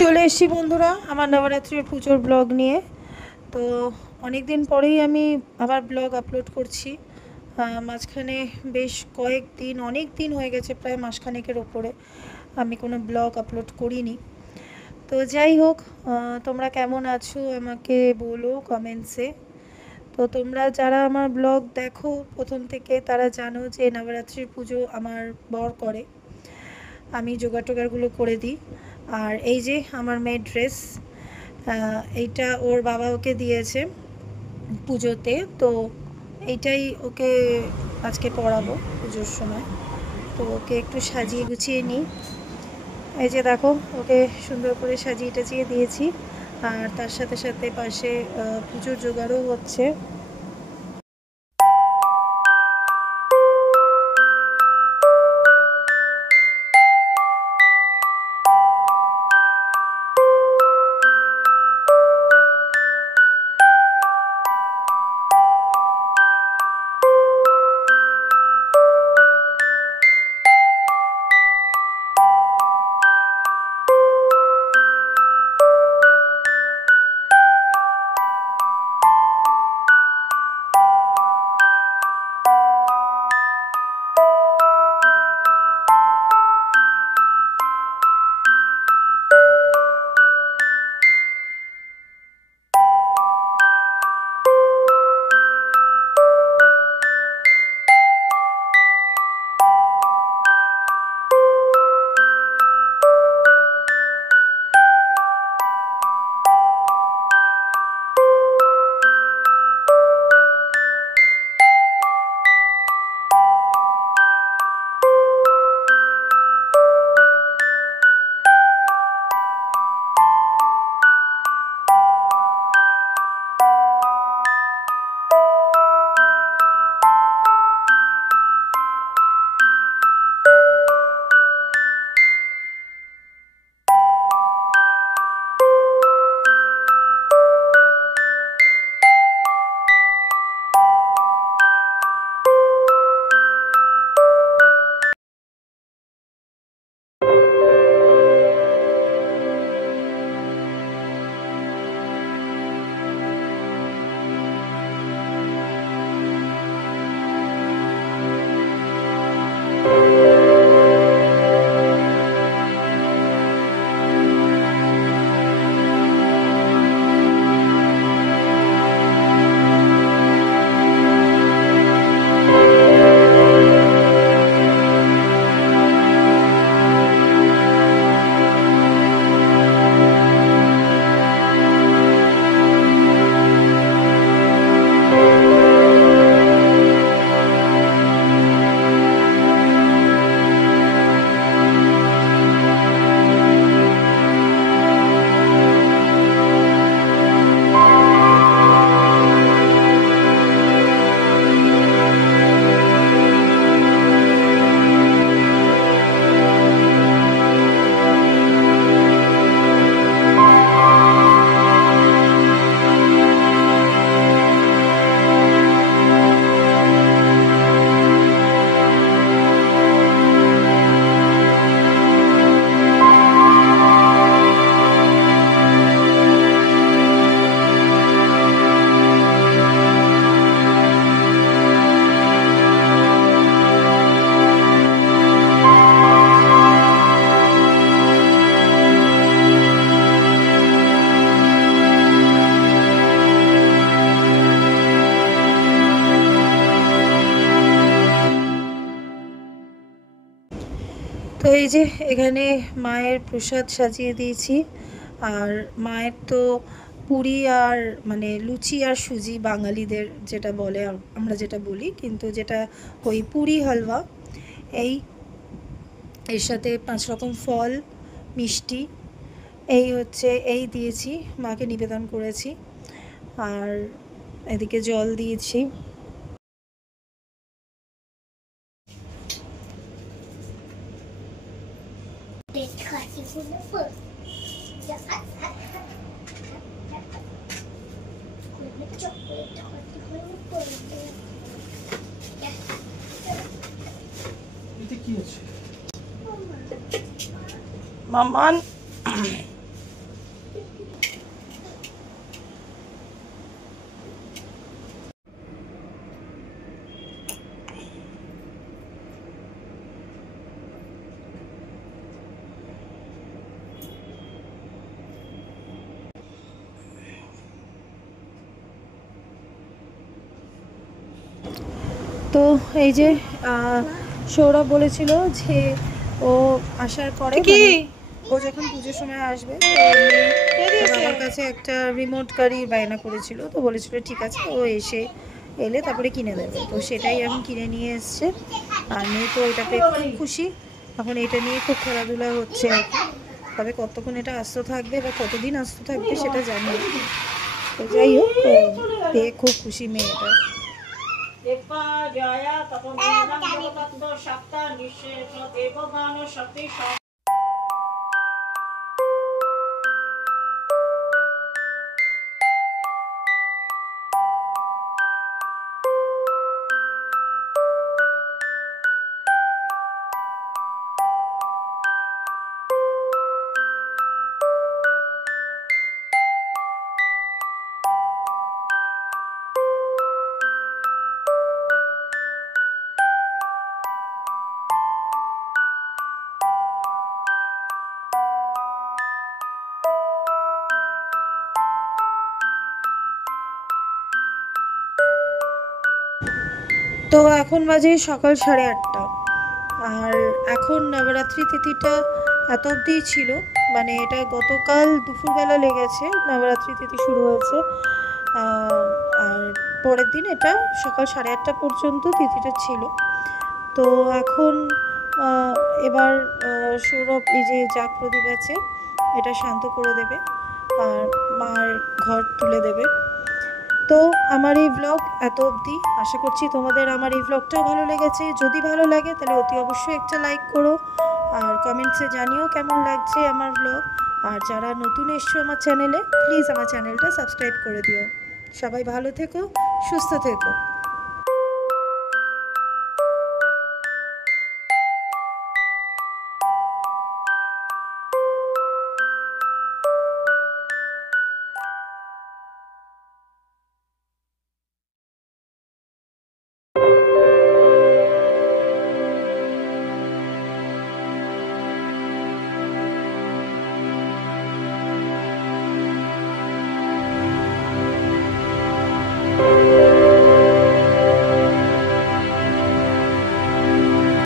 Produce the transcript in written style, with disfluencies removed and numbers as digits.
চলে এসেছি বন্ধুরা আমার নবরাত্রির পুজোর ব্লগ নিয়ে। তো অনেক দিন পরেই আমি আবার ব্লগ আপলোড করছি। মাঝখানে বেশ অনেক দিন হয়ে গেছে, প্রায় মাসখানেকের ওপরে আমি কোনো ব্লগ আপলোড করিনি। তো যাই হোক, তোমরা কেমন আছো আমাকে বলো কমেন্টসে। তো তোমরা যারা আমার ব্লগ দেখো প্রথম থেকে তারা জানো যে নবরাত্রির পুজো আমার বর করে, আমি জোগাড় টোগাড়গুলো করে দিই। আর এই যে আমার মেয়ের ড্রেস, এইটা ওর বাবা ওকে দিয়েছে পুজোতে, তো এইটাই ওকে আজকে পরাবো পুজোর সময়। তো ওকে একটু সাজিয়ে গুছিয়ে নিই। এই যে দেখো, ওকে সুন্দর করে সাজিয়ে টাজিয়ে দিয়েছি। আর তার সাথে সাথে পাশে পুজোর জোগাড়ও হচ্ছে। তো এই যে এখানে মায়ের প্রসাদ সাজিয়ে দিয়েছি। আর মায়ের তো পুরি আর মানে লুচি আর সুজি বাঙালিদের যেটা বলে, আমরা যেটা বলি, কিন্তু যেটা ওই পুরি হালুয়া, এই এর সাথে 5 রকম ফল, মিষ্টি, এই হচ্ছে এই দিয়েছি, মাকে নিবেদন করেছি। আর এদিকে জল দিয়েছি। মামান তো এই যে সৌরভ বলেছিল যে ও আসার পরে ও যখন পুজোর সময় আসবে আমার কাছে একটা রিমোট গাড়ি বায়না করেছিল, তো বলেছিল ঠিক আছে ও এলে তারপরে কিনে দেবে। তো সেটাই এখন কিনে নিয়ে এসছে আর মেয়ে তো এটাতে খুব খুশি। এখন এটা নিয়ে খুব খেলাধুলা হচ্ছে আর কি, তবে কতক্ষণ এটা আস্ত থাকবে বা কতদিন আস্ত থাকবে সেটা জানি না। তো যাই হোক, পেয়ে খুব খুশি মেয়েটা। তো এখন বাজে সকাল 8:30, আর এখন নবরাত্রি তিথিটা এত অবধিই ছিল, মানে এটা গতকাল দুপুরবেলা লেগেছে, নবরাত্রি তিথি শুরু হয়েছে আর পরের দিন এটা সকাল 8:30 পর্যন্ত তিথিটা ছিল। তো এখন এবার সৌরভ এই যে জাগ প্রদীপ আছে এটা শান্ত করে দেবে আর মার ঘর তুলে দেবে। তো আমার এই ব্লগ এত অবধি, আশা করছি তোমাদের আমার এই ব্লগটাও ভালো লেগেছে। যদি ভালো লাগে তাহলে অতি অবশ্যই একটা লাইক করো আর কমেন্টসে জানিও কেমন লাগছে আমার ব্লগ। আর যারা নতুন এসছো আমার চ্যানেলে, প্লিজ আমার চ্যানেলটা সাবস্ক্রাইব করে দিও। সবাই ভালো থেকো, সুস্থ থেকো।